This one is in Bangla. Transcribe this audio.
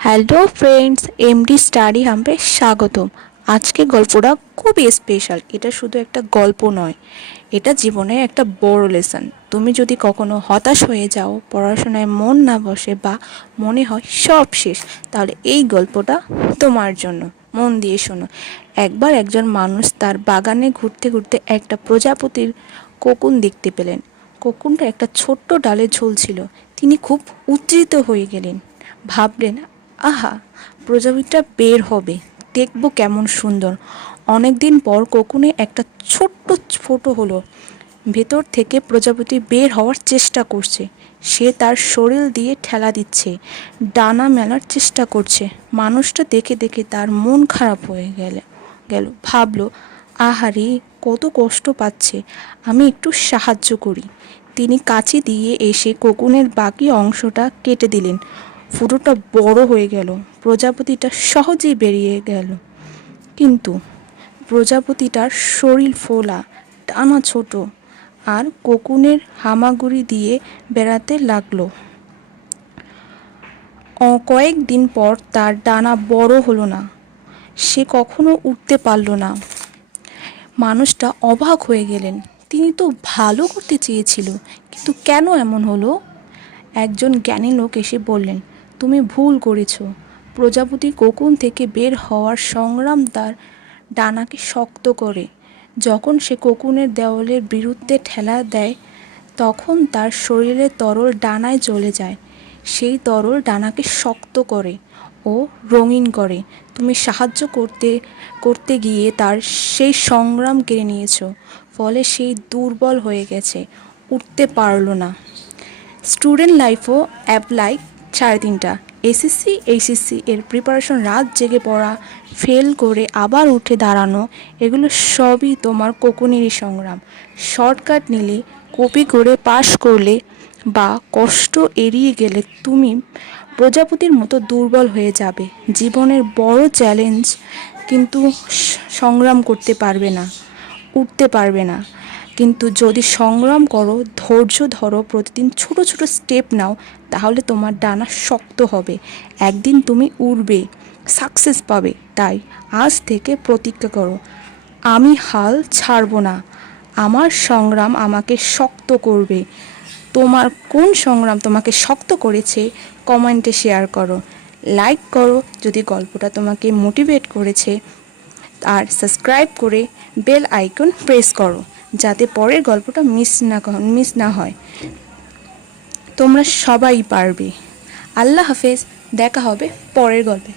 হ্যালো ফ্রেন্ডস, এমডি স্টাডি হাম্পে স্বাগতম। আজকে গল্পটা খুবই স্পেশাল। এটা শুধু একটা গল্প নয়, এটা জীবনের একটা বড় লেসন। তুমি যদি কখনো হতাশ হয়ে যাও, পড়াশোনায় মন না বসে বা মনে হয় সব শেষ, তাহলে এই গল্পটা তোমার জন্য। মন দিয়ে শোনো। একবার একজন মানুষ তার বাগানে ঘুরতে ঘুরতে একটা প্রজাপতির কোকুন দেখতে পেলেন। কোকুনটা একটা ছোট্ট ডালে ঝুলছিল। তিনি খুব উত্তেজিত হয়ে গেলেন। ভাবলেন, আহা, প্রজাপতিটা বের হবে, দেখব কেমন সুন্দর। অনেকদিন পর কোকুনে একটা ছোট্ট ফোঁটা হলো। ভেতর থেকে প্রজাপতি বের হওয়ার চেষ্টা করছে। সে তার শরীর দিয়ে ঠেলা দিচ্ছে, ডানা মেলার চেষ্টা করছে। মানুষটা দেখে দেখে তার মন খারাপ হয়ে গেল। ভাবলো, আহারে, কত কষ্ট পাচ্ছে, আমি একটু সাহায্য করি। তিনি কাঁচি দিয়ে এসে কোকুনের বাকি অংশটা কেটে দিলেন। ফুটোটা বড় হয়ে গেল, প্রজাপতিটা সহজেই বেরিয়ে গেল। কিন্তু প্রজাপতিটার শরীর ফোলা, ডানা ছোট, আর কোকুনের হামাগুড়ি দিয়ে বেড়াতে লাগলো। কয়েকদিন পর তার ডানা বড় হলো না, সে কখনো উঠতে পারল না। মানুষটা অবাক হয়ে গেলেন। তিনি তো ভালো করতে চেয়েছিল, কিন্তু কেন এমন হলো? একজন জ্ঞানী লোক এসে বললেন, তুমি ভুল করেছ। প্রজাপতি কোকুন থেকে বের হওয়ার সংগ্রাম তার ডানাকে শক্ত করে। যখন সে কোকুনের দেওয়ালের বিরুদ্ধে ঠেলা দেয়, তখন তার শরীরের তরল ডানায় চলে যায়। সেই তরল ডানাকে শক্ত করে ও রঙিন করে। তুমি সাহায্য করতে করতে গিয়ে তার সেই সংগ্রাম কেড়ে নিয়েছ। ফলে সেই দুর্বল হয়ে গেছে, উঠতে পারল না। স্টুডেন্ট লাইফও অ্যাপ্লাই 3:30। এসএসসি এইচএসসি এর প্রিপারেশন, রাত জেগে পড়া, ফেল করে আবার উঠে দাঁড়ানো, এগুলো সবই তোমার কোকুনেরই সংগ্রাম। শর্টকাট নিলে, কপি করে পাশ করলে বা কষ্ট এড়িয়ে গেলে তুমি প্রজাপতির মতো দুর্বল হয়ে যাবে। জীবনের বড় চ্যালেঞ্জ, কিন্তু সংগ্রাম করতে পারবে না, উঠতে পারবে না। কিন্তু যদি সংগ্রাম করো, ধৈর্য ধরো, প্রতিদিন ছোট ছোট স্টেপ নাও, তাহলে তোমার ডানা শক্ত হবে। একদিন তুমি উড়বে, সাকসেস পাবে। তাই আজ থেকে প্রতিজ্ঞা করো, আমি হাল ছাড়ব না, আমার সংগ্রাম আমাকে শক্ত করবে। তোমার কোন সংগ্রাম তোমাকে শক্ত করেছে, কমেন্টে শেয়ার করো, লাইক করো যদি গল্পটা তোমাকে মোটিভেট করেছে, আর সাবস্ক্রাইব করে বেল আইকন প্রেস করো, যাতে পরের গল্পটা মিস না হয়। তোমরা সবাই পারবে। আল্লাহ হাফেজ, দেখা হবে পরের গল্পে।